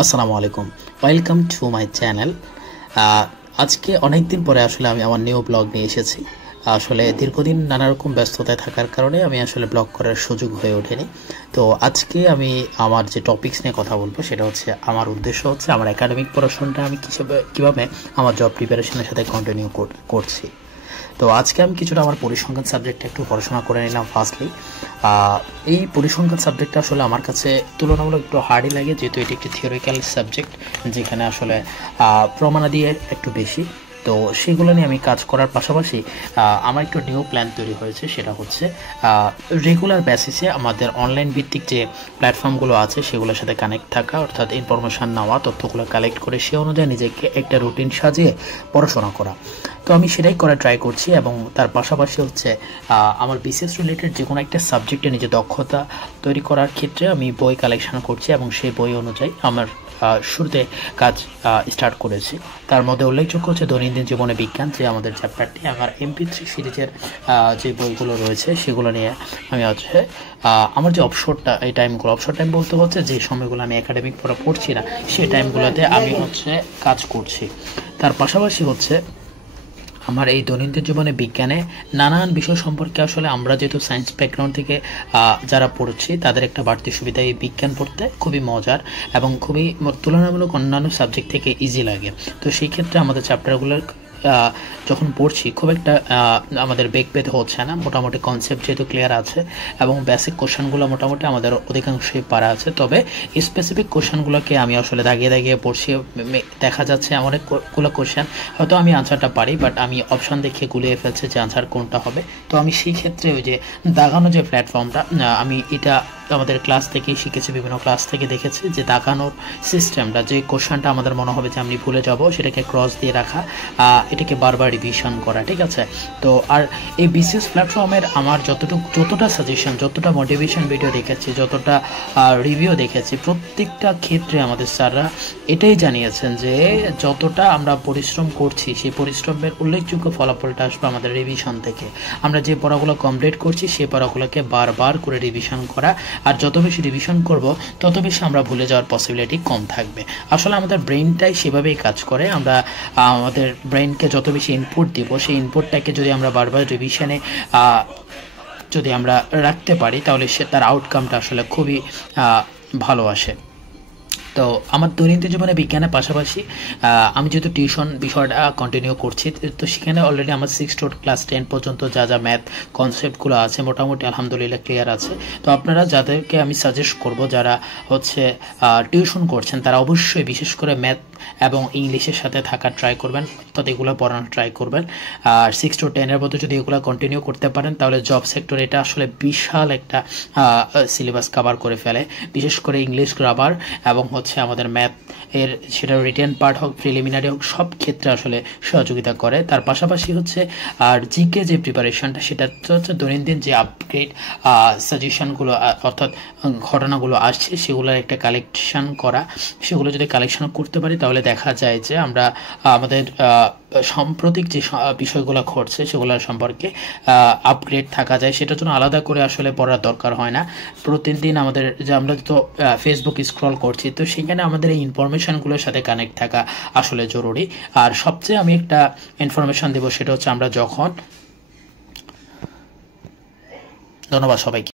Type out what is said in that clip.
আসসালামু আলাইকুম, welcome to my channel. আজকে অনেক দিন পরে আসলে আমি আমার নিউ ব্লগ নিয়ে এসেছি। আসলে দীর্ঘদিন নানা রকম ব্যস্ততায় থাকার কারণে আমি আসলে ব্লগ করার সুযোগ হয়ে ওঠেনি। তো আজকে আমি আমার যে টপিকস নিয়ে কথা বলবো সেটা হচ্ছে, আমার উদ্দেশ্য হচ্ছে আমার একাডেমিক পড়াশোনাটা আমি কীভাবে আমার জব প্রিপারেশনের সাথে কন্টিনিউ করছি। তো আজকে আমি কিছুটা আমার পরিসংখ্যান সাবজেক্টটা একটু পড়াশোনা করে নিলাম। ফার্স্টলি এই পরিসংখ্যান সাবজেক্টটা আসলে আমার কাছে তুলনামূলক একটু হার্ডই লাগে, যেহেতু এটি একটি থিওরিক্যাল সাবজেক্ট, যেখানে আসলে প্রমাণাদি একটু বেশি। তো সেগুলো নিয়ে আমি কাজ করার পাশাপাশি আমার একটু নিউ প্ল্যান তৈরি হয়েছে, সেটা হচ্ছে রেগুলার বেসিসে আমাদের অনলাইন ভিত্তিক যে প্ল্যাটফর্মগুলো আছে সেগুলোর সাথে কানেক্ট থাকা, অর্থাৎ ইনফরমেশান নেওয়া, তথ্যগুলো কালেক্ট করে সে অনুযায়ী নিজেকে একটা রুটিন সাজিয়ে পড়াশোনা করা। তো আমি সেটাই করা ট্রাই করছি, এবং তার পাশাপাশি হচ্ছে আমার বিসিএস রিলেটেড যে কোনো একটা সাবজেক্টে নিজের দক্ষতা তৈরি করার ক্ষেত্রে আমি বই কালেকশন করছি, এবং সেই বই অনুযায়ী আমার শুরুতে কাজ স্টার্ট করেছি। তার মধ্যে উল্লেখযোগ্য হচ্ছে দৈনন্দিন জীবনে বিজ্ঞান, যে আমাদের চ্যাপ্টারটি। আমার MP3 সিরিজের যে বইগুলো রয়েছে সেগুলো নিয়ে আমি হচ্ছে আমার যে অবসর টাইম বলতে হচ্ছে যে সময়গুলো আমি একাডেমিক পড়ছি না, সেই টাইমগুলোতে আমি হচ্ছে কাজ করছি। তার পাশাপাশি হচ্ছে আমার এই দৈনন্দিন জীবনে বিজ্ঞানে নানান বিষয় সম্পর্কে, আসলে আমরা যেহেতু সায়েন্স ব্যাকগ্রাউন্ড থেকে যারা পড়ছি তাদের একটা বাড়তি সুবিধা, এই বিজ্ঞান পড়তে খুবই মজার এবং খুবই তুলনামূলক অন্যান্য সাবজেক্ট থেকে ইজি লাগে। তো সেই ক্ষেত্রে আমাদের চ্যাপ্টারগুলোর যখন পড়ছি খুব একটা আমাদের বেগ পেতে হচ্ছে না, মোটামুটি কনসেপ্ট যেহেতু ক্লিয়ার আছে এবং বেসিক কোশ্চেনগুলো মোটামুটি আমাদের অধিকাংশই পারা আছে। তবে স্পেসিফিক কোশ্চেনগুলোকে আমি আসলে দাগিয়ে দাগিয়ে পড়ছি। দেখা যাচ্ছে অনেকগুলো কোশ্চেন হয়তো আমি আনসারটা পারি, বাট আমি অপশান দেখে গুলিয়ে ফেলছি যে আনসার কোনটা হবে। তো আমি সেই ক্ষেত্রে ওই যে দাগানো যে প্ল্যাটফর্মটা, আমি এটা আমাদের ক্লাস থেকেই শিখেছি, বিভিন্ন ক্লাস থেকে দেখেছি যে দাগানোর সিস্টেমটা, যে কোশ্চেনটা আমাদের মনে হবে যে আমি ভুলে যাব সেটাকে ক্রস দিয়ে রাখা, এটাকে বারবার রিভিশন করা, ঠিক আছে। তো আর এই বিসিএস প্ল্যাটফর্মের আমার যতটা সাজেশন, যতটা মোটিভেশন ভিডিও দেখেছি, যতটা রিভিউ দেখেছি, প্রত্যেকটা ক্ষেত্রে আমাদের স্যাররা এটাই জানিয়েছেন যে যতটা আমরা পরিশ্রম করছি সেই পরিশ্রমের উল্লেখযোগ্য ফলাফলটা আসবে আমাদের রিভিশন থেকে। আমরা যে পড়াগুলো কমপ্লিট করছি সেই পড়াগুলোকে বারবার করে রিভিশন করা, আর যত বেশি রিভিশন করব তত বেশি আমরা ভুলে যাওয়ার পসিবিলিটি কম থাকবে। আসলে আমাদের ব্রেনটাই সেভাবেই কাজ করে। আমরা আমাদের ব্রেনকে যত বেশি ইনপুট দিব, সেই ইনপুটটাকে যদি আমরা বারবার রিভিশনে যদি আমরা রাখতে পারি, তাহলে তার আউটকামটা আসলে খুবই ভালো আসে। তো আমার দৈনন্দিন জীবনে বিজ্ঞানের পাশাপাশি আমি যেহেতু টিউশন বিষয়টা কন্টিনিউ করছি, তো সেখানে অলরেডি আমার 6 to ক্লাস 10 পর্যন্ত যা ম্যাথ কনসেপ্টগুলো আছে মোটামুটি আলহামদুলিল্লাহ ক্লিয়ার আছে। তো আপনারা যাদেরকে আমি সাজেস্ট করব, যারা হচ্ছে টিউশন করছেন, তারা অবশ্যই বিশেষ করে ম্যাথ এবং ইংলিশের সাথে থাকার ট্রাই করবেন, অর্থাৎ এগুলো পড়ানোর ট্রাই করবেন। আর 6 to 10 মধ্যে যদি এগুলো কন্টিনিউ করতে পারেন, তাহলে জব সেক্টর এটা আসলে বিশাল একটা সিলেবাস কভার করে ফেলে। বিশেষ করে ইংলিশ, গ্রামার এবং হচ্ছে আমাদের ম্যাথ এর, সেটা রিটেন পার্ট হোক, প্রিলিমিনারি হোক, সব ক্ষেত্রে আসলে সহযোগিতা করে। তার পাশাপাশি হচ্ছে আর জিকে যে প্রিপারেশনটা, সেটা হচ্ছে দৈনন্দিন যে আপগ্রেড সাজেশনগুলো, অর্থাৎ ঘটনাগুলো আসছে সেগুলোর একটা কালেকশন করা। সেগুলো যদি কালেকশন করতে পারি তাহলে দেখা যায় যে আমরা আমাদের সাম্প্রতিক যে বিষয়গুলো ঘটছে সেগুলোর সম্পর্কে আপগ্রেড থাকা যায়। সেটার জন্য আলাদা করে আসলে পড়ার দরকার হয় না। প্রতিদিন আমাদের যে আমরা তো ফেসবুক স্ক্রল করছি, তো সেখানে আমাদের এই ইনফরমেশানগুলোর সাথে কানেক্ট থাকা আসলে জরুরি। আর সবচেয়ে আমি একটা ইনফরমেশান দেবো, সেটা হচ্ছে আমরা যখন, ধন্যবাদ সবাইকে।